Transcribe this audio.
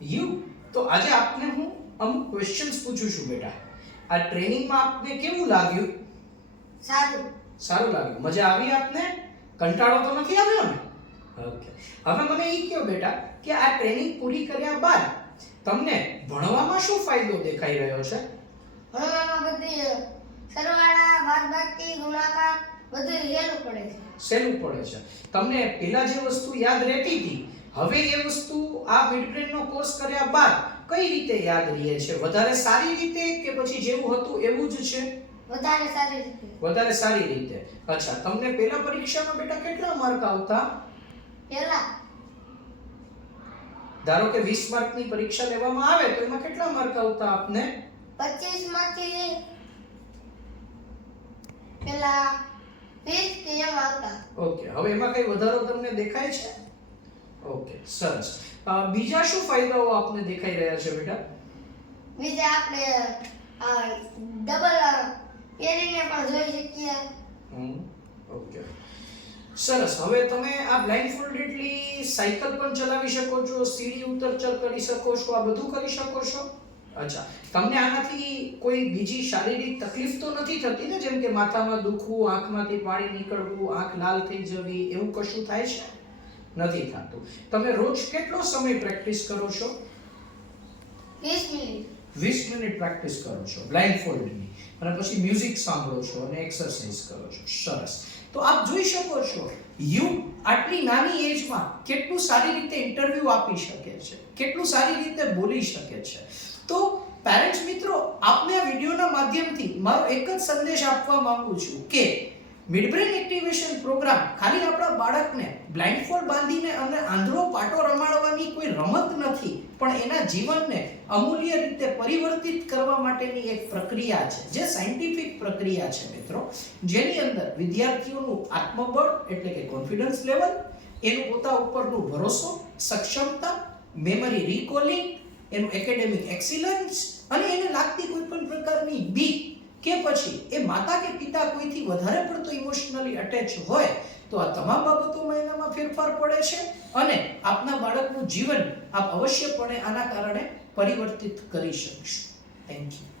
You તો આજે આપને હું અમુક ક્વેશ્ચન્સ પૂછું છું બેટા. આ ટ્રેનિંગમાં આપને કેવું લાગ્યું? સારું લાગ્યું. મજા આવી આપને? કંટાળો તો નથી આવ્યો ને? ઓકે. હવે મને એ કહો બેટા કે આ ટ્રેનિંગ પૂરી કર્યા બાદ તમને ભણવામાં શું ફાયદો દેખાઈ રહ્યો છે? ભણવામાં બધી સરવાળા, બાદબાકી, ગુણાકાર બધું સહેલું પડે છે. તમને પેલા જે વસ્તુ યાદ રહેતી હતી હવે એ વસ્તુ આ મિડ બ્રેનનો કોર્સ કર્યા બાદ કઈ રીતે યાદ રહે છે? વધારે સારી રીતે કે પછી જેવું હતું એવું જ છે? વધારે સારી રીતે. અચ્છા, તમને પેલા પરીક્ષામાં બેટા કેટલા માર્ક આવતા? ધારો કે 20 માર્કની પરીક્ષા લેવામાં આવે તો એમાં કેટલા માર્ક આવતા આપને? 25 માંથી પેલા 20 કે એમ આવતા. ઓકે, હવે એમાં કઈ વધારો તમને દેખાય છે? ઓકે, સરસ. બીજા શું ફાયદાઓ આપને દેખાઈ રહ્યા છે બેટા? બીજા આપણે ડબલ એરીને પણ જોઈ શકીએ. ઓકે, સરસ. હવે તમે આ બ્લાઇન્ડફોલ્ડેડલી સાયકલ પણ ચલાવી શકો છો, સીડી ઉતર ચઢ કરી શકો છો, આ બધું કરી શકો છો. અચ્છા, તમને આનાથી કોઈ બીજી શારીરિક તકલીફ તો નથી થતી ને? જેમ કે માથામાં દુખવું, આંખમાંથી પાણી નીકળવું, આંખ લાલ થઈ જવી, એવું કશું થાય છે? નથી થતું. તમે રોજ કેટલો સમય પ્રેક્ટિસ કરો છો? 20 મિનિટ. 20 મિનિટ પ્રેક્ટિસ કરો છો બ્લાઇન્ડફોલ્ડની, અને પછી મ્યુઝિક સાંભળો છો અને એક્સરસાઇઝ કરો છો. સરસ. તો આપ જોઈ શકો છો યુ આટલી નાની એજમાં કેટલું સારી રીતે ઇન્ટરવ્યુ આપી શકે છે, કેટલું સારી રીતે બોલી શકે છે. તો પેરેન્ટ્સ મિત્રો, આપને આ વિડિયોના માધ્યમથી મારો એક જ સંદેશ આપવા માંગુ છું કે મિડ બ્રેન એક્ટિવેશન પ્રોગ્રામ ખાલી આપણા બાળકને બ્લાઇન્ડફોલ્ડ બાંધીને અને આંધળો પાટો રમાડવાની કોઈ રમત નથી, પણ એના જીવનને અમૂલ્ય રીતે પરિવર્તિત કરવા માટેની એક પ્રક્રિયા છે, જે સાયન્ટિફિક પ્રક્રિયા છે મિત્રો, જેની અંદર વિદ્યાર્થીઓનું આત્મબળ એટલે કે કોન્ફિડન્સ લેવલ, એનું પોતા ઉપરનો ભરોસો, સક્ષમતા, મેમરી રિકોલિંગ, એનું એકેડેમિક એક્સિલન્સ અને એને લાગતી કોઈ પણ પ્રકારની બીક કે પછી એ માતા કે પિતા કોઈથી વધારે પડતો ઇમોશનલી અટેચ હોય તો આ તમામ બાબતોમાં એનામાં ફેરફાર પડે છે અને આપના બાળકનું જીવન આપ અવશ્યપણે આના કારણે પરિવર્તિત કરી શકશો. Thank you.